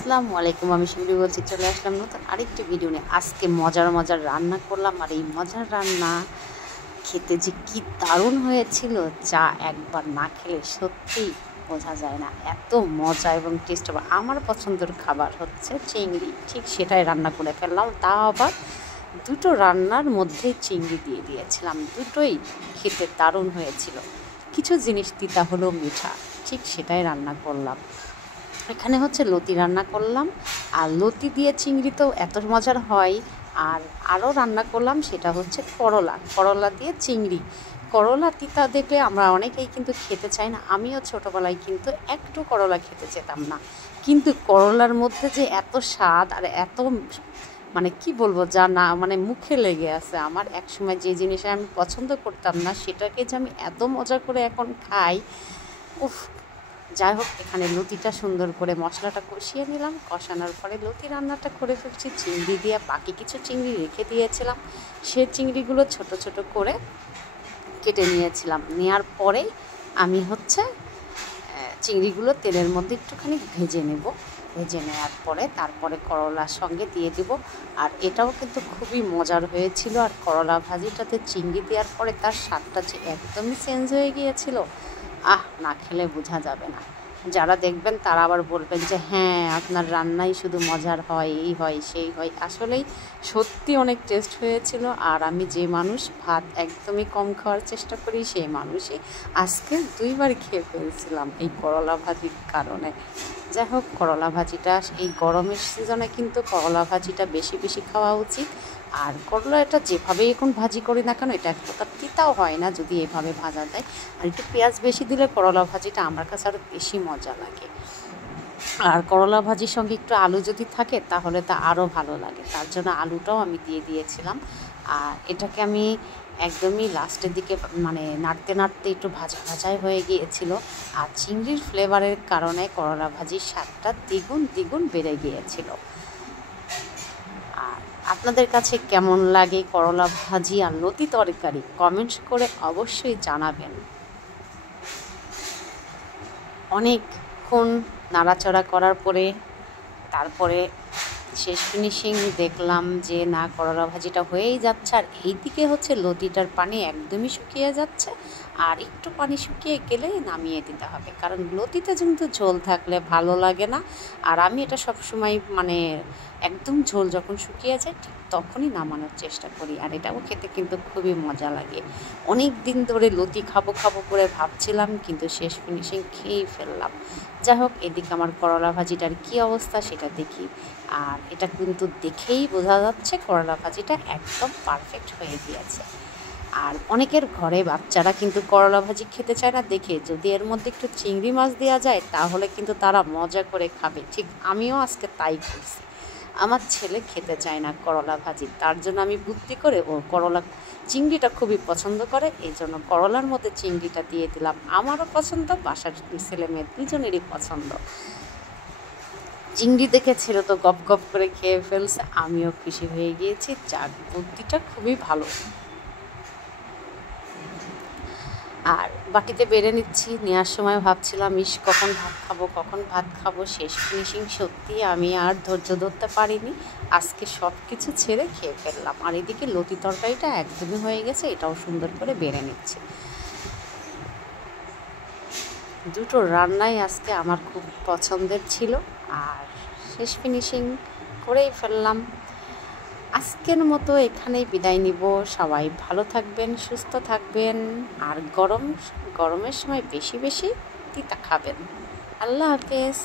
আসসালামু আলাইকুম, আমি শিউলি বলছি। চলে আসলাম নতুন আরেকটি ভিডিও নিয়ে। আজকে মজার মজার রান্না করলাম, আর এই মজার রান্না খেতে যে কি দারুণ হয়েছিল, যা একবার না খেলে সত্যিই বোঝা যায় না। এত মজা এবং টেস্ট। আমার পছন্দের খাবার হচ্ছে চিংড়ি, ঠিক সেটাই রান্না করে ফেললাম। তা আবার দুটো রান্নার মধ্যেই চিংড়ি দিয়ে দিয়েছিলাম, দুটোই খেতে দারুণ হয়েছিল। কিছু জিনিস তিতা হলেও মিঠা, ঠিক সেটাই রান্না করলাম। এখানে হচ্ছে লতি রান্না করলাম, আর লতি দিয়ে চিংড়ি তো এত মজার হয়। আর আরও রান্না করলাম, সেটা হচ্ছে করলা দিয়ে চিংড়ি। করলা তিতা দেখলে আমরা অনেকেই কিন্তু খেতে চাই না। আমিও ছোটোবেলায় কিন্তু একটু করলা খেতে চেতাম না, কিন্তু করলার মধ্যে যে এত স্বাদ আর এত মানে কি বলবো, যা না মানে মুখে লেগে আছে। আমার একসময় যে জিনিস আমি পছন্দ করতাম না, সেটাকে যে আমি এত মজা করে এখন খাই, উফ। যাই হোক, এখানে লতিটা সুন্দর করে মশলাটা কষিয়ে নিলাম। কষানোর পরে লতি রান্নাটা করে ফেলছি চিংড়ি দিয়ে। বাকি কিছু চিংড়ি রেখে দিয়েছিলাম, সে চিংড়িগুলো ছোট ছোট করে কেটে নিয়েছিলাম। নেওয়ার পরে আমি হচ্ছে চিংড়িগুলো তেলের মধ্যে একটুখানি ভেজে নেব। ভেজে নেওয়ার পরে তারপরে করলার সঙ্গে দিয়ে দেব। আর এটাও কিন্তু খুবই মজার হয়েছিল। আর করলা ভাজিটাতে চিংড়ি দেওয়ার পরে তার স্বাদটা যে একদমই চেঞ্জ হয়ে গিয়েছিল, না খেলে বোঝা যাবে না। যারা দেখবেন তারা আবার বলবেন যে হ্যাঁ, আপনার রান্নাই শুধু মজার হয়, এই হয় সেই হয়। আসলেই সত্যি অনেক টেস্ট হয়েছিল। আর আমি যে মানুষ ভাত একদমই কম খাওয়ার চেষ্টা করি, সেই মানুষই আজকে 2বার খেয়ে ফেলছিলাম এই করলা ভাজির কারণে। যাই হোক, করলা ভাজিটা এই গরমের সিজনে কিন্তু করলা ভাজিটা বেশি বেশি খাওয়া উচিত। আর করলা এটা যেভাবেই এখন ভাজি করি না কেন, এটা একটা তিতাও হয় না যদি এভাবে ভাজা যায়। আর একটু পেঁয়াজ বেশি দিলে করলা ভাজিটা আমার কাছে আরও বেশি মজা লাগে। আর করলা ভাজির সঙ্গে একটু আলু যদি থাকে তাহলে তা আরও ভালো লাগে, তার জন্য আলুটাও আমি দিয়ে দিয়েছিলাম। আর এটাকে আমি একদমই লাস্টের দিকে মানে নাড়তে নাড়তে একটু ভাজা ভাজাই হয়ে গিয়েছিল। আর চিংড়ির ফ্লেভারের কারণে করলা ভাজির স্বাদটা দ্বিগুণ দ্বিগুণ বেড়ে গিয়েছিল। আর আপনাদের কাছে কেমন লাগে করলা ভাজি আর লতি তরকারি, কমেন্টস করে অবশ্যই জানাবেন। অনেকক্ষণ নাড়াচাড়া করার পরে তারপরে শেষ ফিনিশিং দেখলাম যে না, করলা ভাজিটা হয়েই যাচ্ছে। আর এইদিকে হচ্ছে লতিটার পানি একদমই শুকিয়ে যাচ্ছে। আর একটু পানি শুকিয়ে গেলেই নামিয়ে দিতে হবে, কারণ লতিতে কিন্তু ঝোল থাকলে ভালো লাগে না। আর আমি এটা সবসময় মানে একদম ঝোল যখন শুকিয়ে যায় ঠিক তখনই নামানোর চেষ্টা করি। আর এটাও খেতে কিন্তু খুবই মজা লাগে। অনেক দিন ধরে লতি খাবো খাবো করে ভাবছিলাম, কিন্তু শেষ ফিনিশিং খেয়েই ফেললাম। যাই হোক, এদিকে আমার করলা ভাজিটার কী অবস্থা সেটা দেখি। আর এটা কিন্তু দেখেই বোঝা যাচ্ছে করলা ভাজিটা একদম পারফেক্ট হয়ে গিয়েছে। আর অনেকের ঘরে বাচ্চারা কিন্তু করলা ভাজি খেতে চায় না দেখে, যদি এর মধ্যে একটু চিংড়ি মাছ দেওয়া যায় তাহলে কিন্তু তারা মজা করে খাবে। ঠিক আমিও আজকে তাই করছি। আমার ছেলে খেতে চায় না করলা ভাজি, তার জন্য আমি বুদ্ধি করে ও করলা চিংড়িটা খুবই পছন্দ করে, এই জন্য করলার মধ্যে চিংড়িটা দিয়ে দিলাম। আমারও পছন্দ, বাসার ছেলে মেয়ে দুজনেরই পছন্দ। চিংড়ি দেখে ছেলে তো গপ গপ করে খেয়ে ফেলছে, আমিও খুশি হয়ে গিয়েছি। যাক, বুদ্ধিটা খুবই ভালো। আর বাটিতে বেড়ে নিচ্ছি। নেওয়ার সময় ভাবছিলাম কখন ভাত খাবো কখন ভাত খাবো। শেষ ফিনিশিং সত্যি আমি আর ধৈর্য ধরতে পারিনি, আজকে সব কিছু ছেড়ে খেয়ে ফেললাম। আর এদিকে লতি তরকারিটা একদমই হয়ে গেছে, এটাও সুন্দর করে বেড়ে নিচ্ছি। দুটো রান্নাই আজকে আমার খুব পছন্দের ছিল। আর শেষ ফিনিশিং করেই ফেললাম। আজকের মতো এখানেই বিদায় নিব। সবাই ভালো থাকবেন, সুস্থ থাকবেন। আর গরমের সময় বেশি বেশি তিতা খাবেন। আল্লাহ হাফেজ।